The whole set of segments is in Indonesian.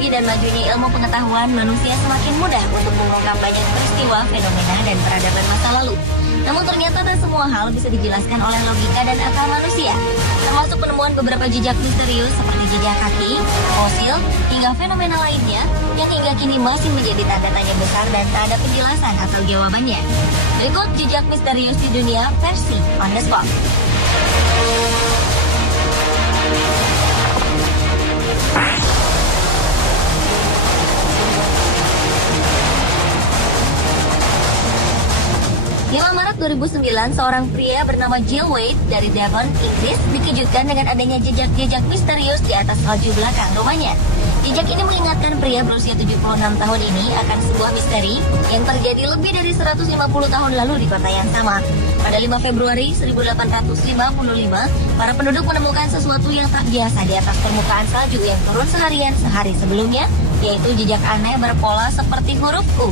teknologi dan majunya ilmu pengetahuan, manusia semakin mudah untuk mengungkap banyak peristiwa, fenomena, dan peradaban masa lalu. Namun ternyata tak semua hal bisa dijelaskan oleh logika dan akal manusia, termasuk penemuan beberapa jejak misterius seperti jejak kaki, fosil, hingga fenomena lainnya yang hingga kini masih menjadi tanda tanya besar dan tak ada penjelasan atau jawabannya. Berikut jejak misterius di dunia versi on the spot. Maret 2009, seorang pria bernama Jill Wade dari Devon, Inggris, dikejutkan dengan adanya jejak-jejak misterius di atas salju belakang rumahnya. Jejak ini mengingatkan pria berusia 76 tahun ini akan sebuah misteri yang terjadi lebih dari 150 tahun lalu di kota yang sama. Pada 5 Februari 1855, para penduduk menemukan sesuatu yang tak biasa di atas permukaan salju yang turun seharian sehari sebelumnya, yaitu jejak aneh berpola seperti huruf U.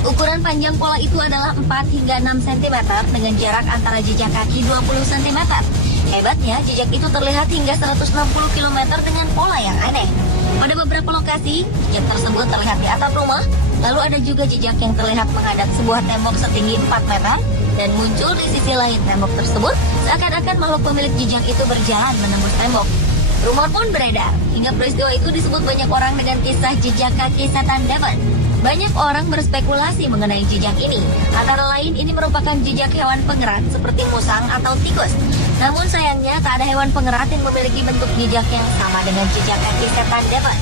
Ukuran panjang pola itu adalah 4 hingga 6 cm dengan jarak antara jejak kaki 20 cm. Hebatnya, jejak itu terlihat hingga 160 km dengan pola yang aneh. Pada beberapa lokasi, jejak tersebut terlihat di atap rumah, lalu ada juga jejak yang terlihat menghadap sebuah tembok setinggi 4 meter dan muncul di sisi lain tembok tersebut, seakan-akan makhluk pemilik jejak itu berjalan menembus tembok. Rumor pun beredar, hingga peristiwa itu disebut banyak orang dengan kisah jejak kaki setan Devon. Banyak orang berspekulasi mengenai jejak ini, antara lain ini merupakan jejak hewan pengerat seperti musang atau tikus. Namun sayangnya tak ada hewan pengerat yang memiliki bentuk jejak yang sama dengan jejak kaki setan Devon.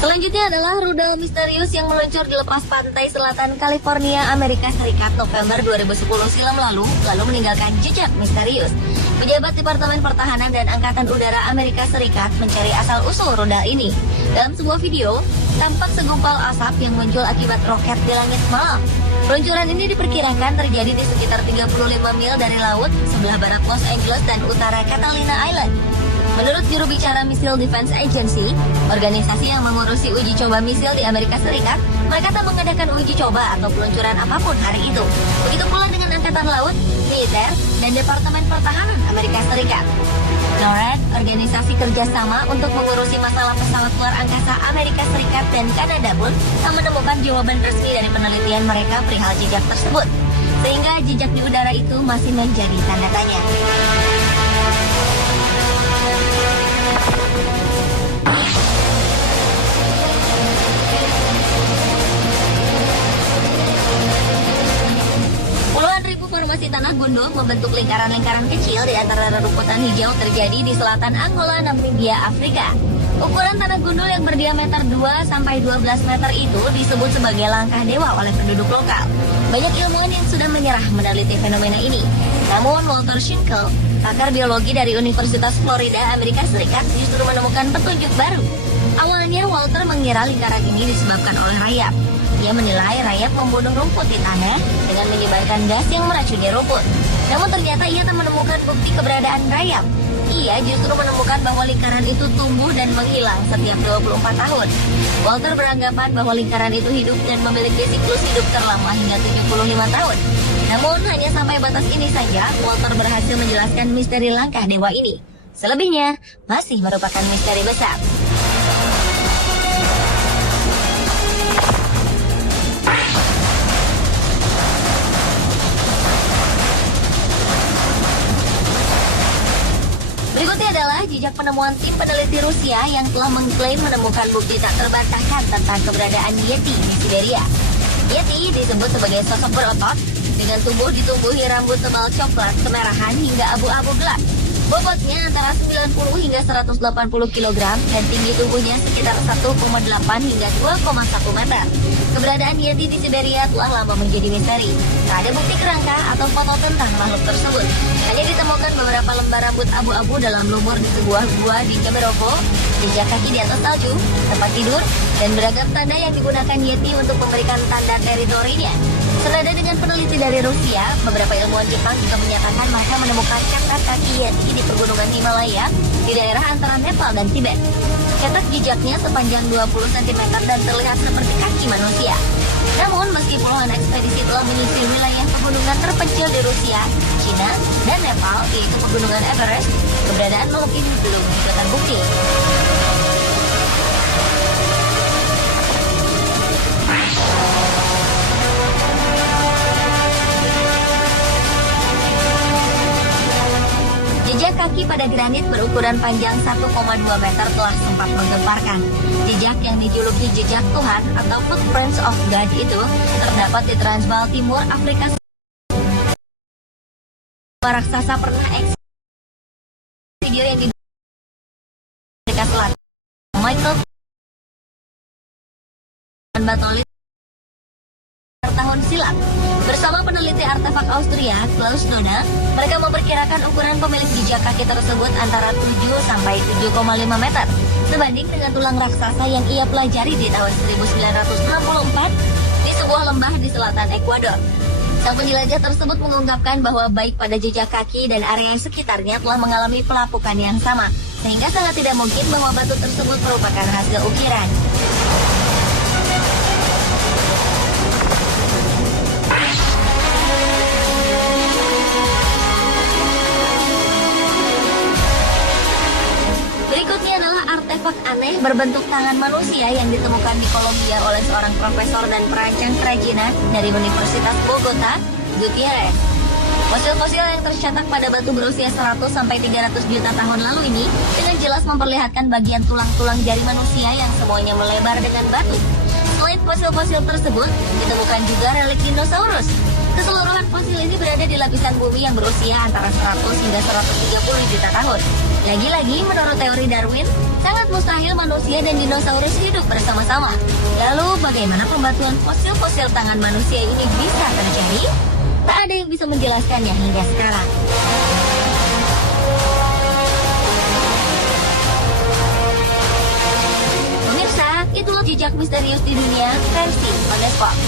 Selanjutnya adalah rudal misterius yang meluncur di lepas pantai selatan California, Amerika Serikat November 2010 silam lalu meninggalkan jejak misterius. Pejabat Departemen Pertahanan dan Angkatan Udara Amerika Serikat mencari asal-usul rudal ini. Dalam sebuah video, tampak segumpal asap yang muncul akibat roket di langit malam. Peluncuran ini diperkirakan terjadi di sekitar 35 mil dari laut, sebelah barat Los Angeles dan utara Catalina Island. Menurut juru bicara Missile Defense Agency, organisasi yang mengurusi uji coba misil di Amerika Serikat, mereka tak mengadakan uji coba atau peluncuran apapun hari itu. Begitu pula dengan Angkatan Laut, Militer, dan Departemen Pertahanan Amerika Serikat. NORAD, organisasi kerjasama untuk mengurusi masalah pesawat luar angkasa Amerika Serikat dan Kanada pun tak menemukan jawaban resmi dari penelitian mereka perihal jejak tersebut. Sehingga jejak di udara itu masih menjadi tanda tanya. Puluhan ribu formasi tanah gundul membentuk lingkaran-lingkaran kecil di antara rerumputan hijau terjadi di selatan Angola, Namibia, Afrika. Ukuran tanah gundul yang berdiameter 2-12 meter itu disebut sebagai langkah dewa oleh penduduk lokal. Banyak ilmuwan yang sudah menyerah meneliti fenomena ini. Namun Walter Schinkel, pakar biologi dari Universitas Florida, Amerika Serikat, justru menemukan petunjuk baru. Awalnya Walter mengira lingkaran ini disebabkan oleh rayap. Ia menilai rayap membunuh rumput di tanah dengan menyebarkan gas yang meracuni rumput. Namun ternyata ia tak menemukan bukti keberadaan rayap. Ia justru menemukan bahwa lingkaran itu tumbuh dan menghilang setiap 24 tahun. Walter beranggapan bahwa lingkaran itu hidup dan memiliki siklus hidup terlama hingga 75 tahun. Namun hanya sampai batas ini saja Walter berhasil menjelaskan misteri langkah dewa ini. Selebihnya masih merupakan misteri besar. Berikutnya adalah jejak penemuan tim peneliti Rusia yang telah mengklaim menemukan bukti tak terbantahkan tentang keberadaan Yeti di Siberia. Yeti disebut sebagai sosok berotot dengan tubuh ditumbuhi rambut tebal coklat kemerahan hingga abu-abu gelap. Bobotnya antara 90 hingga 180 kg dan tinggi tubuhnya sekitar 1,8 hingga 2,1 meter. Keberadaan Yeti di Siberia telah lama menjadi misteri. Tak ada bukti kerangka atau foto tentang makhluk tersebut. Hanya ditemukan beberapa lembar rambut abu-abu dalam lumur di sebuah gua di Kemerovo, jejak kaki di atas salju, tempat tidur, dan beragam tanda yang digunakan Yeti untuk memberikan tanda teritorinya. Senada dengan peneliti dari Rusia, beberapa ilmuwan Jepang juga menyatakan mereka menemukan catat kaki Yeti di pegunungan Himalaya di daerah antara Nepal dan Tibet. Catat jejaknya sepanjang 20 cm dan terlihat seperti kaki manusia. Namun, meski puluhan ekspedisi telah menyisir wilayah pegunungan terpencil di Rusia, Cina, dan Nepal, yaitu pegunungan Everest, keberadaan makhluk ini belum juga terbukti. Jejak kaki pada granit berukuran panjang 1,2 meter telah sempat menggemparkan. Jejak yang dijuluki jejak Tuhan atau Footprints of God itu terdapat di Transvaal Timur, Afrika. Raksasa pernah video yang di Afrika Selatan. Michael Batolit tahun silam. Bersama peneliti artefak Austria, Klaus Dona, mereka memperkirakan ukuran pemilik jejak kaki tersebut antara 7 sampai 7,5 meter, sebanding dengan tulang raksasa yang ia pelajari di tahun 1964 di sebuah lembah di selatan Ekuador. Sang penjelajah tersebut mengungkapkan bahwa baik pada jejak kaki dan area sekitarnya telah mengalami pelapukan yang sama, sehingga sangat tidak mungkin bahwa batu tersebut merupakan hasil ukiran. Berikutnya adalah artefak aneh berbentuk tangan manusia yang ditemukan di Kolombia oleh seorang profesor dan perancang kerajinan dari Universitas Bogota, Gutierrez. Fosil-fosil yang tercetak pada batu berusia 100 sampai 300 juta tahun lalu ini dengan jelas memperlihatkan bagian tulang-tulang jari manusia yang semuanya melebar dengan batu. Selain fosil-fosil tersebut, ditemukan juga relik dinosaurus. Keseluruhan fosil ini berada di lapisan bumi yang berusia antara 100 hingga 130 juta tahun. Lagi-lagi, menurut teori Darwin, sangat mustahil manusia dan dinosaurus hidup bersama-sama. Lalu, bagaimana pembatuan fosil-fosil tangan manusia ini bisa terjadi? Tak ada yang bisa menjelaskannya hingga sekarang. Pemirsa, itulah jejak misterius di dunia versi On The Spot.